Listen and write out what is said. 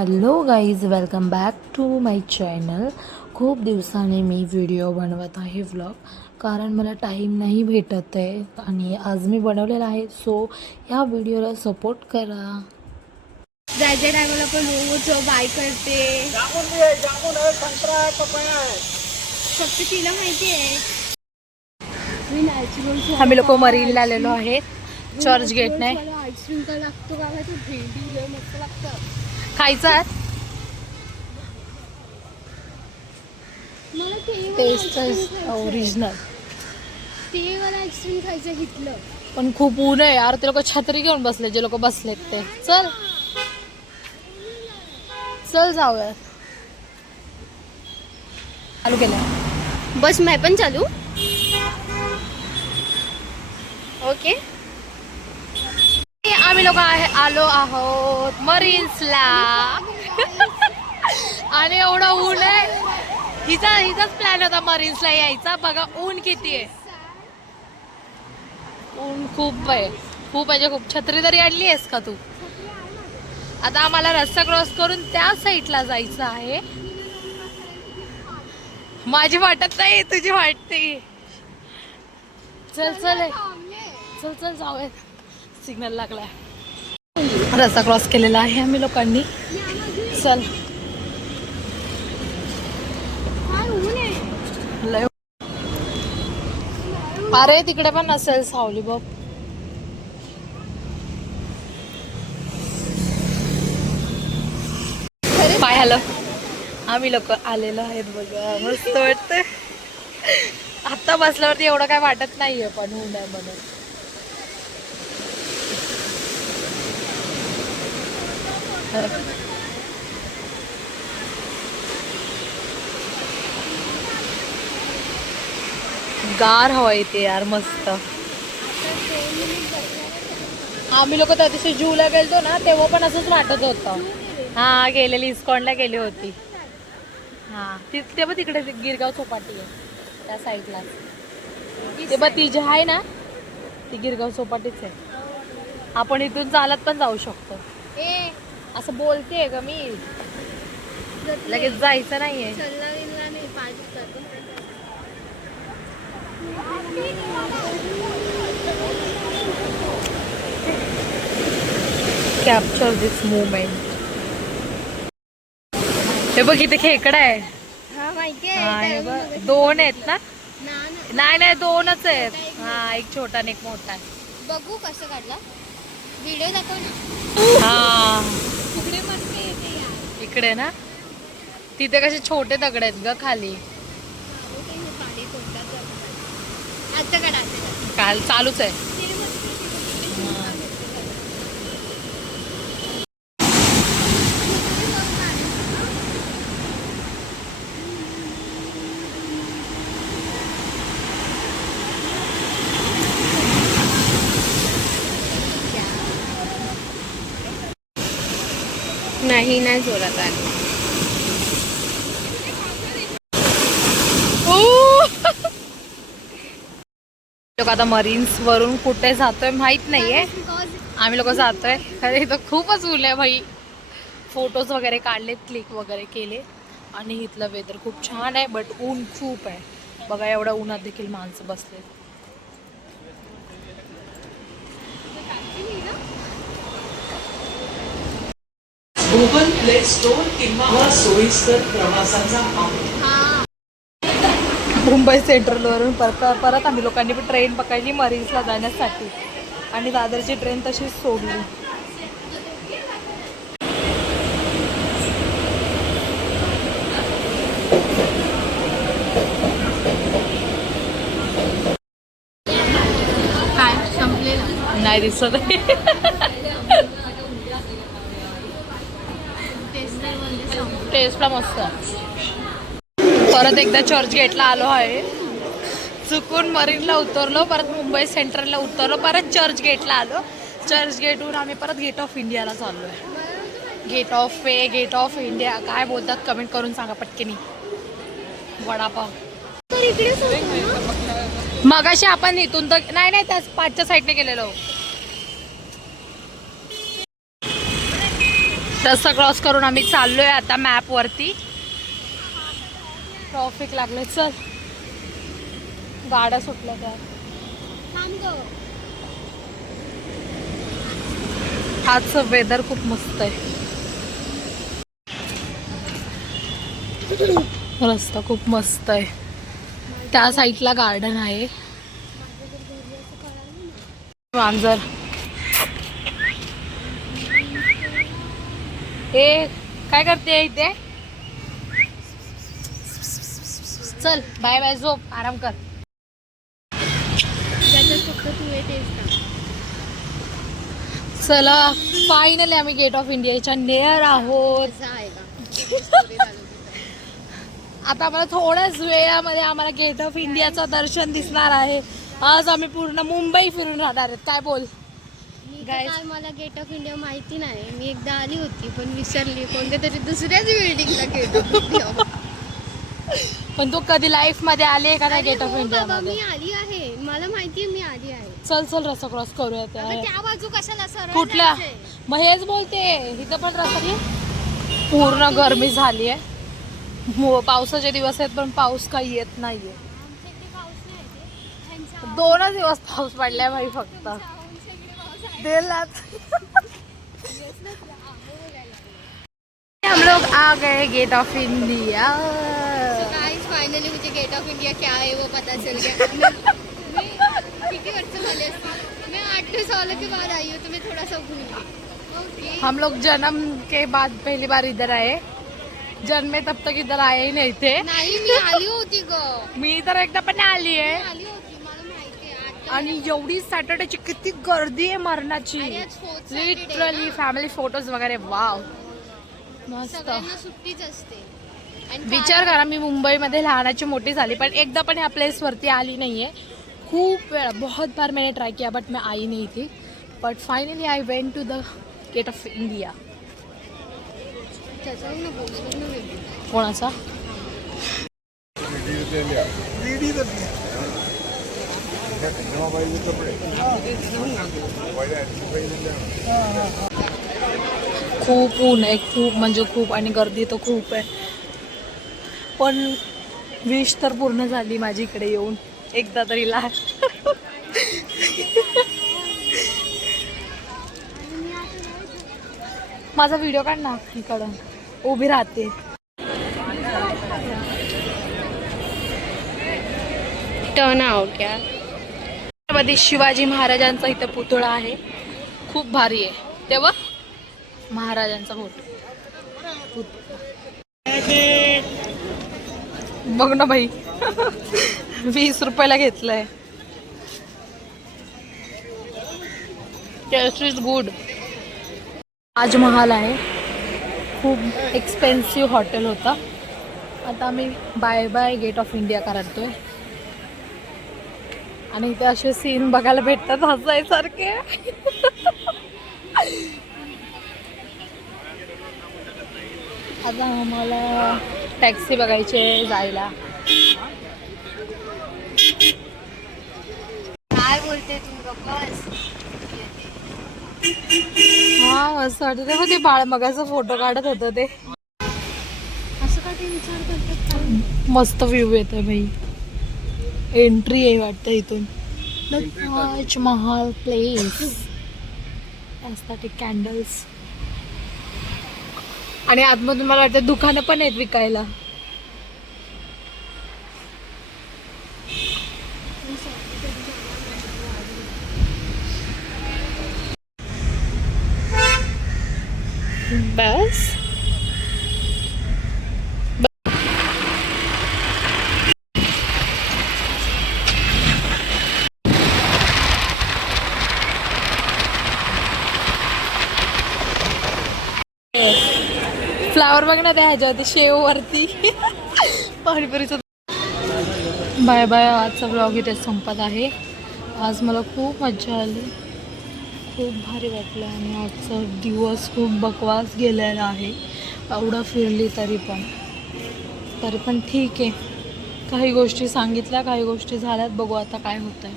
Hello guys, welcome back to my channel. खूप दिवसाने मी video बनवत आहे व्लॉग, कारण मला टाईम नाही भेटत आहे आणि आज मी बनवलेला आहे. सो ह्या व्हिडिओला सपोर्ट करा. जायच्या टायमाला पण रोज बाय करते. फक्त तिला माहिती आहे मी नॅचरल. आम्ही लोक मरीनला आलेलो आहे, चर्च गेट नाही. आईस्क्रीम का लागतो का भेंडी मस्त लागतं. खायचा मला टेस्ट ओरिजिनल. ते मला आईस्क्रीम खायचं घेतलं, पण खूप ऊन आहे यार. ते लोक छत्री घेऊन बसले, जे लोक बसलेत ते. चल चल जाऊया. चालू केलं बस. मैं पण चालू. ओके. आम्ही लोक आलो आहोत मरीन्सला. आणि एवढं ऊन आहे. हिचाच प्लॅन होता मरीन्सला यायचा. बघा ऊन किती आहे. ऊन खूप आहे, खूप म्हणजे खूप. छत्री तरी आणली आहेस का तू? आता आम्हाला रस्ता क्रॉस करून त्या साईडला जायचं आहे. माझी वाटत नाही, तुझी वाटते. चल चल चल चल जाऊया. सिग्नल लागलाय. रस्ता क्रॉस केलेला आहे आम्ही लोकांनी. चल. अरे तिकडे पण नसेल सावली बघ. पाहायला आम्ही लोक आलेलो आहेत बघा. मस्त वाटतंय. आता बसल्यावरती एवढं काय वाटत नाहीये, पण ऊन आहे म्हणून. गार हवा येते यार, मस्त. आम्ही लोक त्या दिवशी जूला गेलतो ना, तेव्हा पण असंच वाटत होतं. हा गेलेली, इस्कॉनला गेली होती. हा ते बघ तिकडे गिरगाव चौपाटी आहे त्या साईडला. ते बघ ती जी आहे ना, ती गिरगाव चौपाटीच आहे. आपण इथून चालत पण जाऊ शकतो. असं बोलतेय ग मी, लगेच जायचं नाहीये. कॅप्चर दिस मोमेंट. हे बघ इथे खेकडा आहे. हे बघ, दोन आहेत ना? नाही दोनच आहेत. हा, एक छोटा आणि एक मोठा आहे. बघू कसं काढला व्हिडिओ, दाखव ना. हा तिकडे मस्त येते यार. इकडे ना, तिथे कसे छोटे दगड आहेत ग खाली. आता काढा. काल चालूच आहे. नाही जोरात आहे. लोक आता मरीन्स वरून कुठे जातोय माहित नाहीये. आम्ही लोक जातोय. अरे इथं खूपच ऊन आहे भाई. फोटोज वगैरे काढलेत, क्लिक वगैरे केले. आणि इथलं वेदर खूप छान आहे, बट ऊन खूप आहे. बघा एवढ्या उन्हात देखील माणसं बसले. गुगल प्ले स्टोर किंवा सोयीस्कर प्रवासाचा मुंबई सेंट्रलवरून परत आम्ही लोकांनी पण ट्रेन पकडली मरीन्सला जाण्यासाठी. आणि दादरची ट्रेन तशीच सोडली. काय संपलेलं नाही दिसत. टेस्टला मस्त. परत एकदा चर्च गेटला आलो आहे. चुकून मरीनला उतरलो, परत मुंबई सेंट्रलला उतरलो, परत चर्च गेटला आलो. चर्च गेटहून आम्ही परत गेट ऑफ इंडियाला चाललो आहे. गेट ऑफ इंडिया काय बोलतात कमेंट करून सांगा पटकेनी. वडापाव. मगाशी आपण इथून तर नाही त्याच 5च्या साईडने गेलेलो. रस्ता क्रॉस करून आम्ही चाललोय आता मॅप वरती. ट्रॉफिक लागले. चल गाड्या सुटल्या त्या. आजचं वेदर खूप मस्त आहे. रस्ता खूप मस्त आहे. त्या साईडला गार्डन आहे. मांजर ए काय करते इथे. चल बाय बाय, झोप, आराम कर. फक्त तू येतेस ना. चला फायनली आम्ही गेट ऑफ इंडियाच्या नियर आहोत. मजा आहे का? आता आम्हाला थोड्याच वेळामध्ये आम्हाला गेट ऑफ इंडियाचं दर्शन दिसणार आहे. आज आम्ही पूर्ण मुंबई फिरून राहणार आहेत. काय बोल काय मला गेट ऑफ इंडिया माहिती नाही. मी एकदा आली होती पण विसरली. कोणत्या तरी दुसऱ्याच बिल्डिंगला गेट ऑफ इंडिया. पण तू कधी लाईफ मध्ये आले का नाही गेट ऑफ इंडिया मध्ये? मी आली आहे, मला माहिती आहे मी आली आहे. चल चल रस्ता क्रॉस करूया. त्या बाजू कशाला सरळ कुठल्या? जायचंय? मग हेच बोलते, इथं पण रस्ता पूर्ण गरमी झाली आहे. पावसाचे दिवस आहेत पण पाऊस काही येत नाहीये. आमच्या इथे पाऊस नाही येते. 2 दिवस पाऊस पडलाय भाई फक्त. हम लोग आ गए gate of India. Guys finally मुझे गेट ऑफ इंडिया क्या है वो पता चल गया. मैं कितनी वर्ष वाले मैं 8 साल के बाद आई हूँ तो मैं थोड़ा सा भूल गई. हम लोग जन्म के बाद पहली बार इधर आए. जन्मे तब तक इधर आए ही नहीं थे. नाही मी आली होती ग. मी तर एकदा पण आली आहे. आली होती मला माहिती आहे. आणि एवढी सॅटर्डेची किती गर्दी आहे मरणाची. लिटरली फॅमिली फोटोज वगैरे. वाव मस्त. सगळ्यांना सुट्टीच असते. विचार करा, मी मुंबईमध्ये लहानाची मोठी झाली पण एकदा पण ह्या प्लेस वरती आली नाहीये. खूप वेळा बहुत बार मैंने ट्राई किया बट मैं आई नहीं थी. But finally I went to the gate of India. कोणाचा? खूप ऊन आहे, खूप म्हणजे खूप, आणि गर्दी तर खूप आहे. पण विश तर पूर्ण झाली माझी इकडे येऊन एकदा तरी लास्ट. माझा व्हिडिओ काढ ना, इकडं उभी राहते. टर्न आउट क्या? छत्रपती शिवाजी महाराजांचा इथं पुतळा आहे. खूप भारी आहे. तेव्हा महाराजांचा फोटो बघ ना भाई. 20 रुपयाला घेतलंय. Taste is good. ताजमहाल आहे. खूप एक्सपेन्सिव्ह हॉटेल होता. आता आम्ही bye bye gate of India करतोय. आणि इथे असे सीन बघायला भेटतात हसायसारखे. आता आम्हाला टॅक्सी बघायची आहे जायला. काय बोलते तू बस. हा मस्त वाटत. तेव्हा ते बाळ मगाचा फोटो काढत होतं ते. असं का ते विचार करतात? मस्त व्ह्यू येतोय भाई. एंट्री आहे वाटतं इथून. The Taj Mahal place. Aesthetic candles. आणि आतमधून मला वाटतं दुकानं पण आहेत विकायला. बस फ्लावर बघ ना त्या ह्याच्यावरती शेव वरती. पाणीपुरीचं. Bye bye. आजचा ब्लॉग इथे संपत आहे. आज मला खूप मजा आली. खूप भारी वाटलं. आणि आजचा दिवस खूप बकवास गेलेला आहे. एवढं फिरली तरी पण ठीक आहे. काही गोष्टी सांगितल्या, काही गोष्टी झाल्यात. बघू आता काय होतं आहे.